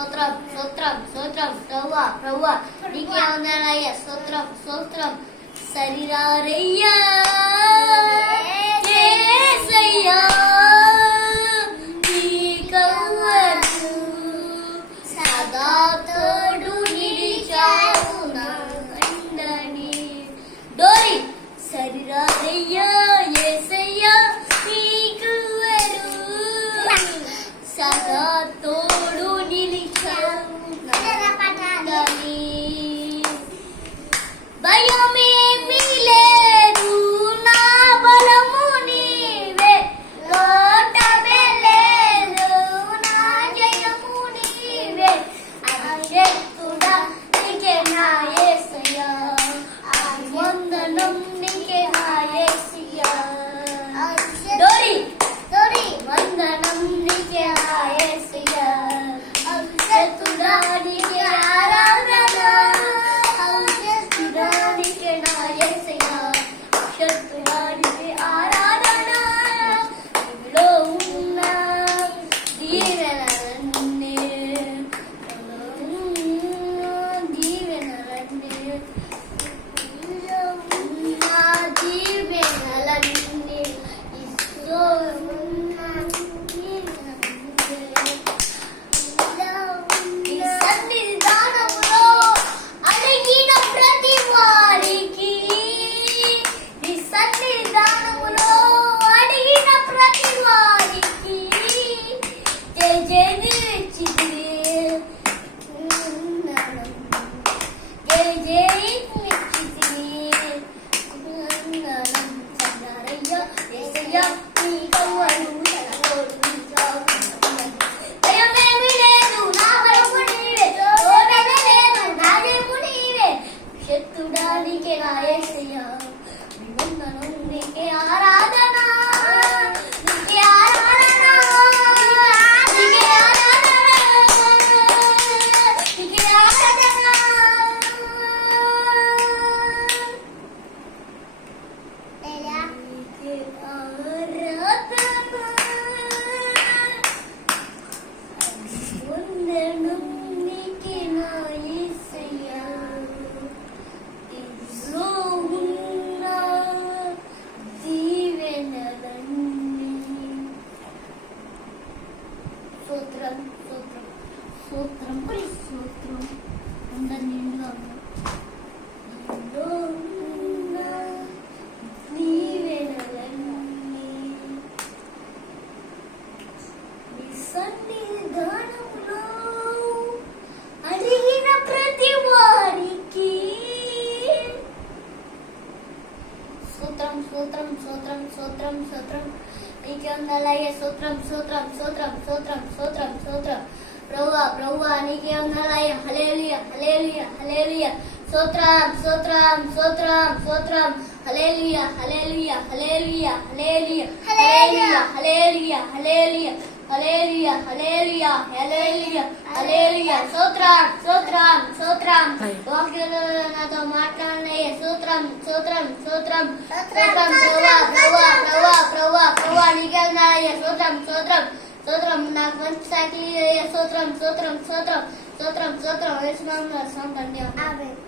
స్తోత్రం స్తోత్రం స్తోత్రం ప్రభువా ప్రభువా నీకే వందనాలయ్యా స్తోత్రం స్తోత్రం శరీరారయ్యా యేసయ్యా నీకెవ్వరు సదా తోడు నిలిచావు నా అండని డోరి శరీరారయ్యా యేసయ్యా నీకెవ్వరు సదా తోడు నిలిచావు నా అండని భయమేమీ లేదు నా బలము నీవే లోటమే లేదు నా జయము నీవే అభిషేకుడా నీకే నా యేసయ్యా వందనం నీకే నా యేసయ్యా డోరి డోరి వందనం నీకే నా యేసయ్యా అభిషేకుడా నీకే ఆరాధన సూత్రం సూత్రం సూత్రం సూత్రం అందరు నిండుగా సన్నిధానంలో అడిగిన ప్రతి వారికి సూత్రం సూత్రం సూత్రం సూత్రం సూత్రం నీకే వందనాలయ్యా స్తోత్రం స్తోత్రం స్తోత్రం స్తోత్రం స్తోత్రం స్తోత్రం ప్రభువా ప్రభువా నీకే వందనాలయ్యా హల్లెలూయా హల్లెలూయా హల్లెలూయా స్తోత్రం స్తోత్రం స్తోత్రం స్తోత్రం హల్లెలూయా హల్లెలూయా హల్లెలూయా హల్లెలూయా హల్లెలూయా హల్లెలూయా హల్లెలూయా హల్లెలూయా హల్లెలూయా హల్లెలూయా స్తోత్రం స్తోత్రం స్తోత్రం వాక్యంలో నాతో మాట్లాడినయ్యా స్తోత్రం స్తోత్రం స్తోత్రం స్తోత్రం ప్రభువా ప్రభువా ప్రభువా ప్రభువా ప్రభువా నీకే వందనాలయ్యా స్తోత్రం స్తోత్రం స్తోత్రం నాకు మంచి సాటి స్తోత్రం స్తోత్రం స్తోత్రం స్తోత్రం స్తోత్రం యేసు నామములో సంతండి ఆమేన్.